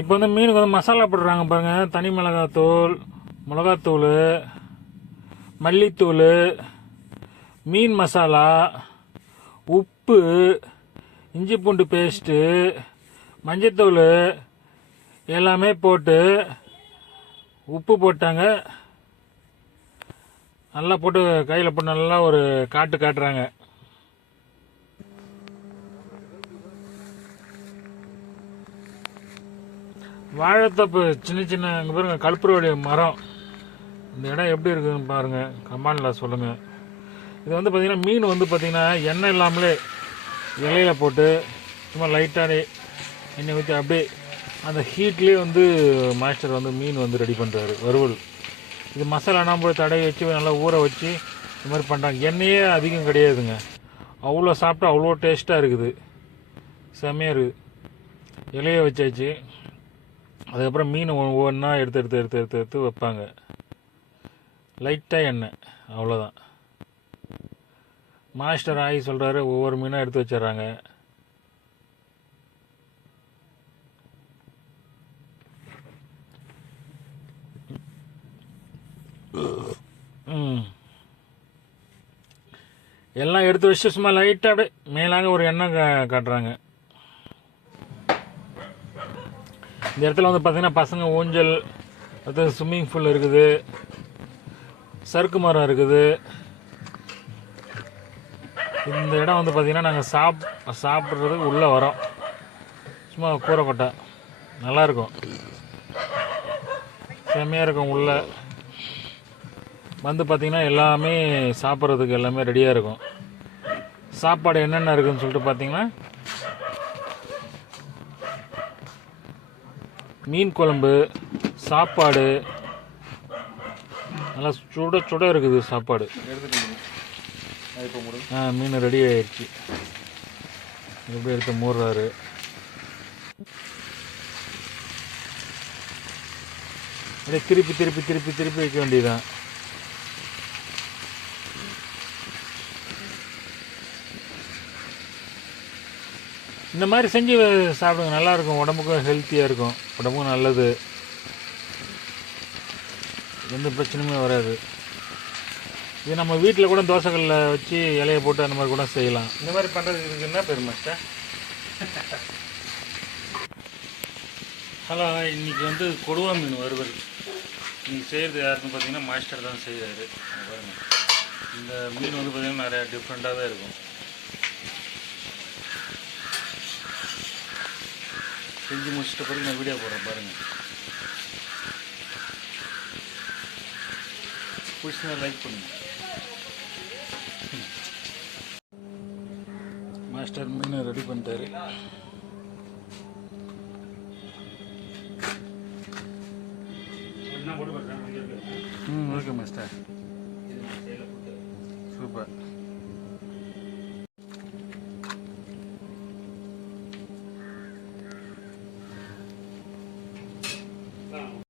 இப்போ வந்து மீனுக்கு வந்து மசாலா போடுறாங்க பாருங்க. தனி மிளகாத்தூள் மிளகாத்தூள் மல்லித்தூள் மீன் மசாலா உப்பு இஞ்சி பூண்டு பேஸ்ட்டு மஞ்சத்தூள் எல்லாமே போட்டு உப்பு போட்டாங்க. நல்லா போட்டு கையில் போட்டு நல்லா ஒரு காட்டு காட்டுறாங்க. வாழைத்தப்பு சின்ன சின்ன இங்கே பாருங்கள் கல்புரோடைய மரம். இந்த இடம் எப்படி இருக்குதுன்னு பாருங்கள் கமாண்டில் சொல்லுங்கள் இது வந்து பார்த்திங்கன்னா மீன் வந்து பார்த்திங்கன்னா எண்ணெய் இல்லாமலே இலையில போட்டு சும்மா லைட்டாக எண்ணெய் ஊற்றி அப்படியே அந்த ஹீட்லேயே வந்து மாஸ்டர் வந்து மீன் வந்து ரெடி பண்ணுறாரு வறுவல். இது மசாலானா போய் தடவி வச்சு நல்லா ஊற வச்சு இது மாதிரி பண்ணுறாங்க எண்ணெயே அதிகம் கிடையாதுங்க. அவ்வளோ சாப்பிட்டா அவ்வளோ டேஸ்ட்டாக இருக்குது. செம்மையாக இருக்குது. இலையை வச்சாச்சு. அதுக்கப்புறம் மீன் ஒவ்வொன்றா எடுத்து எடுத்து எடுத்து எடுத்து எடுத்து வைப்பாங்க. லைட்டாக எண்ணெய். அவ்வளோதான் மாஸ்டர் ஆகி சொல்கிறாரு ஒவ்வொரு மீனாக எடுத்து வச்சிடுறாங்க. எல்லாம் எடுத்து வச்சு சும்மா லைட்டாக அப்படியே மேலாக ஒரு எண்ணெய் கா- காட்டுறாங்க. இந்த இடத்துல வந்து பார்த்தீங்கன்னா பசங்க ஊஞ்சல் அடுத்து ஸ்விம்மிங் பூல் இருக்குது. சறுக்கு மரம் இருக்குது. இந்த இடம் வந்து பார்த்தீங்கன்னா நாங்கள் சாப் சாப்பிட்றதுக்கு உள்ளே வரோம். சும்மா கூரை கொட்டை நல்லாயிருக்கும் செம்மையாக இருக்கும் உள்ளே. வந்து பார்த்தீங்கன்னா எல்லாமே சாப்பிட்றதுக்கு எல்லாமே ரெடியாக இருக்கும். சாப்பாடு என்னென்ன இருக்குதுன்னு சொல்லிட்டு பார்த்தீங்கன்னா மீன் குழம்பு சாப்பாடு. நல்லா சுட சுட இருக்குது சாப்பாடு. ஆ மீன் ரெடி ஆயிடுச்சு. எப்படி எடுத்து மூடுறாரு? அப்படியே திருப்பி திருப்பி திருப்பி திருப்பி வைக்க வேண்டியதுதான். இந்த மாதிரி செஞ்சு சாப்பிடுங்க. நல்லா இருக்கும். உடம்புக்கும் ஹெல்த்தியாக இருக்கும். உடம்புக்கும் நல்லது. எந்த பிரச்சனையுமே வராது. இது நம்ம வீட்டில் கூட தோசைகளில் வச்சு இலைய போட்டு அந்த மாதிரி கூட செய்யலாம். இந்த மாதிரி பண்ணுறதுக்கு இதுக்கு என்ன பேர் மாஸ்டர் ஹலோ இன்னைக்கு வந்து கொடுவா மீன் வறுவல். இன்னைக்கு செய்கிறது யாருன்னு பார்த்தீங்கன்னா மாஸ்டர் தான் செய்கிறாரு பாருங்க இந்த மீன் வந்து பார்த்தீங்கன்னா நிறையா டிஃப்ரெண்ட்டாக தான் இருக்கும். செஞ்சு முடிச்சிட்ட பிறகு நான் வீடியோ போடுறேன் பாருங்கள் பிடிச்சா லைக் பண்ணுங்க. மாஸ்டர் மீன் ரெடி பண்ணிட்டாரு. ம் ஓகே மாஸ்டர் சூப்பர்